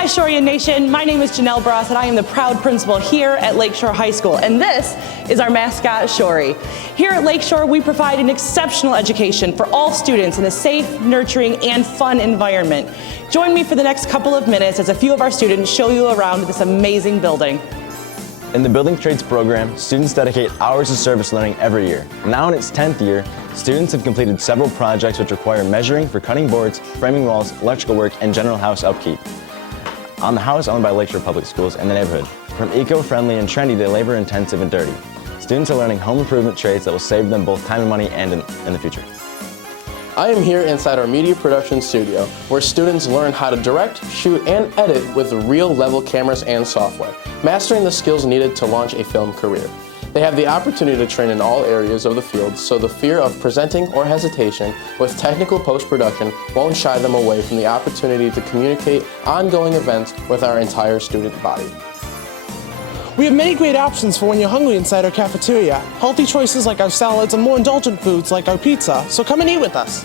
Hi Shorean Nation, my name is Janelle Bross and I am the proud principal here at Lakeshore High School, and this is our mascot, Shory. Here at Lakeshore, we provide an exceptional education for all students in a safe, nurturing, and fun environment. Join me for the next couple of minutes as a few of our students show you around this amazing building. In the Building Trades program, students dedicate hours of service learning every year. Now in its 10th year, students have completed several projects which require measuring for cutting boards, framing walls, electrical work, and general house upkeep. On the house owned by Lakeshore Public Schools and the neighborhood, from eco-friendly and trendy to labor-intensive and dirty, students are learning home improvement trades that will save them both time and money and in the future. I am here inside our media production studio, where students learn how to direct, shoot, and edit with reel-level cameras and software, mastering the skills needed to launch a film career. They have the opportunity to train in all areas of the field, so the fear of presenting or hesitation with technical post-production won't shy them away from the opportunity to communicate ongoing events with our entire student body. We have many great options for when you're hungry inside our cafeteria. Healthy choices like our salads and more indulgent foods like our pizza. So come and eat with us.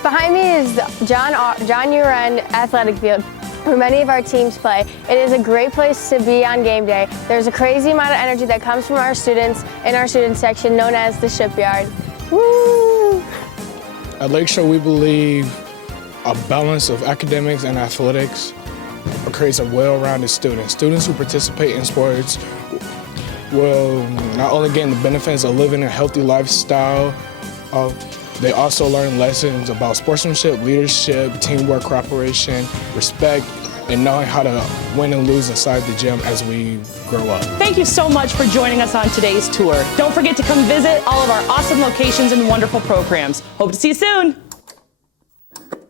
Behind me is the John Uren Athletic Field, where many of our teams play. It is a great place to be on game day. There's a crazy amount of energy that comes from our students in our student section known as the Shipyard. Woo! At Lakeshore, we believe a balance of academics and athletics creates a well-rounded student. Students who participate in sports will not only gain the benefits of living a healthy lifestyle, they also learn lessons about sportsmanship, leadership, teamwork, cooperation, respect, and knowing how to win and lose inside the gym as we grow up. Thank you so much for joining us on today's tour. Don't forget to come visit all of our awesome locations and wonderful programs. Hope to see you soon.